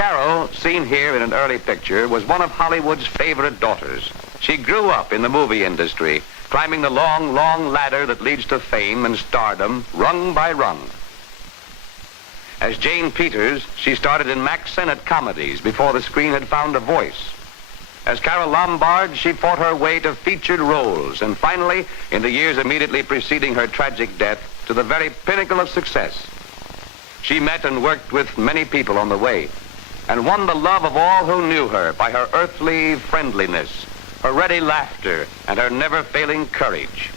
Carole, seen here in an early picture, was one of Hollywood's favorite daughters. She grew up in the movie industry, climbing the long, long ladder that leads to fame and stardom, rung by rung. As Jane Peters, she started in Mack Sennett comedies before the screen had found a voice. As Carole Lombard, she fought her way to featured roles, and finally, in the years immediately preceding her tragic death, to the very pinnacle of success. She met and worked with many people on the way, and won the love of all who knew her by her earthly friendliness, her ready laughter, and her never-failing courage.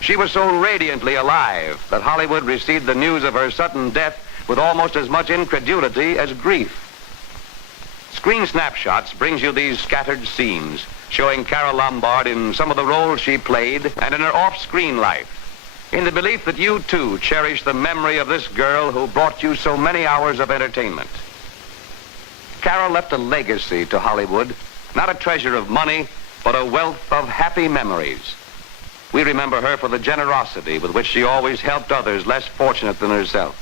She was so radiantly alive that Hollywood received the news of her sudden death with almost as much incredulity as grief. Screen Snapshots brings you these scattered scenes showing Carole Lombard in some of the roles she played and in her off-screen life, in the belief that you too cherish the memory of this girl who brought you so many hours of entertainment. Carole left a legacy to Hollywood, not a treasure of money, but a wealth of happy memories. We remember her for the generosity with which she always helped others less fortunate than herself,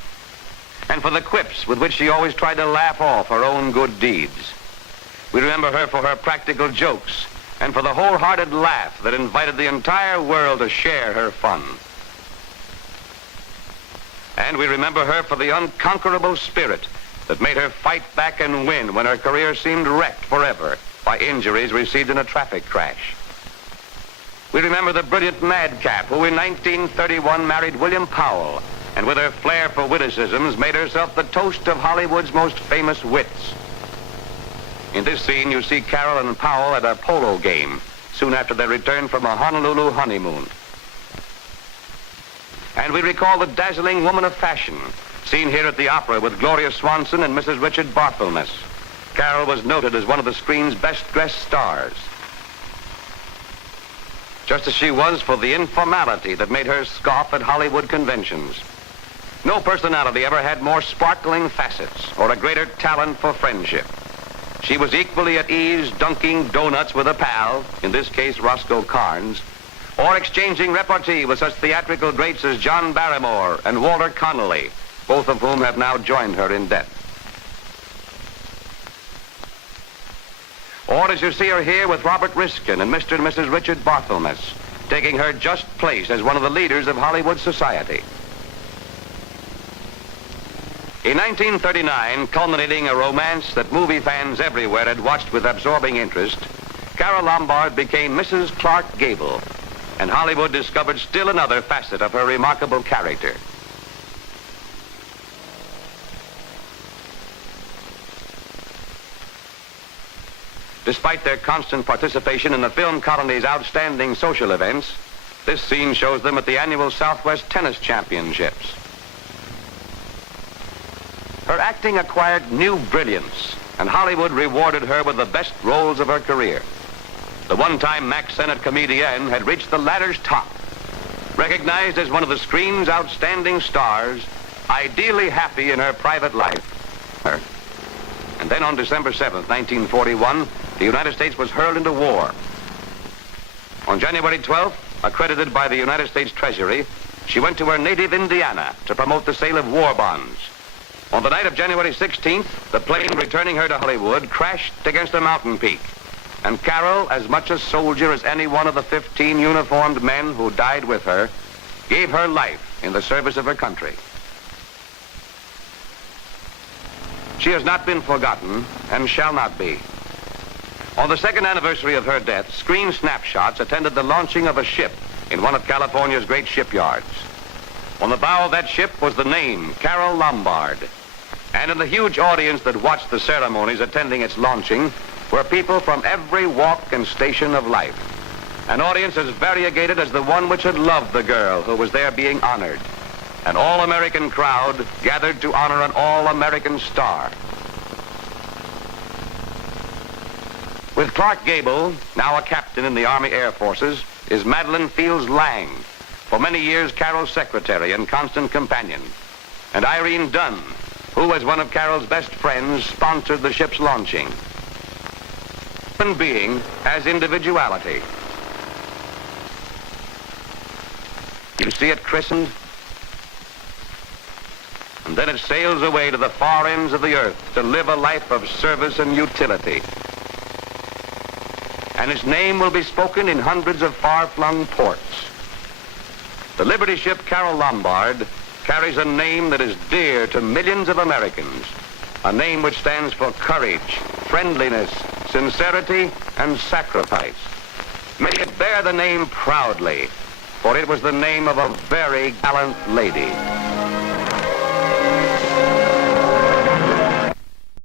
and for the quips with which she always tried to laugh off her own good deeds. We remember her for her practical jokes and for the wholehearted laugh that invited the entire world to share her fun. And we remember her for the unconquerable spirit that made her fight back and win when her career seemed wrecked forever by injuries received in a traffic crash. We remember the brilliant madcap who in 1931 married William Powell, and with her flair for witticisms made herself the toast of Hollywood's most famous wits. In this scene, you see Carole and Powell at a polo game soon after their return from a Honolulu honeymoon. And we recall the dazzling woman of fashion, seen here at the opera with Gloria Swanson and Mrs. Richard Barthelmess. Carole was noted as one of the screen's best-dressed stars, just as she was for the informality that made her scoff at Hollywood conventions. No personality ever had more sparkling facets or a greater talent for friendship. She was equally at ease dunking donuts with a pal, in this case Roscoe Carnes, or exchanging repartee with such theatrical greats as John Barrymore and Walter Connolly, both of whom have now joined her in death. Or as you see her here with Robert Riskin and Mr. and Mrs. Richard Barthelmess, taking her just place as one of the leaders of Hollywood society. In 1939, culminating a romance that movie fans everywhere had watched with absorbing interest, Carole Lombard became Mrs. Clark Gable, and Hollywood discovered still another facet of her remarkable character. Despite their constant participation in the film colony's outstanding social events, this scene shows them at the annual Southwest Tennis Championships. Her acting acquired new brilliance, and Hollywood rewarded her with the best roles of her career. The one-time Mack Sennett comedienne had reached the ladder's top, recognized as one of the screen's outstanding stars, ideally happy in her private life. And then on December 7th, 1941, the United States was hurled into war. On January 12th, accredited by the United States Treasury, she went to her native Indiana to promote the sale of war bonds. On the night of January 16th, the plane returning her to Hollywood crashed against a mountain peak. And Carole, as much a soldier as any one of the 15 uniformed men who died with her, gave her life in the service of her country. She has not been forgotten and shall not be. On the second anniversary of her death, Screen Snapshots attended the launching of a ship in one of California's great shipyards. On the bow of that ship was the name Carole Lombard. And in the huge audience that watched the ceremonies attending its launching were people from every walk and station of life. An audience as variegated as the one which had loved the girl who was there being honored. An all-American crowd gathered to honor an all-American star. With Clark Gable, now a captain in the Army Air Forces, is Madeline Fields Lang, for many years Carole's secretary and constant companion, and Irene Dunn, who, as one of Carole's best friends, sponsored the ship's launching. Human being has individuality. You see it christened, and and then it sails away to the far ends of the earth to live a life of service and utility. And its name will be spoken in hundreds of far-flung ports. The Liberty ship Carole Lombard carries a name that is dear to millions of Americans, a name which stands for courage, friendliness, sincerity, and sacrifice. May it bear the name proudly, for it was the name of a very gallant lady.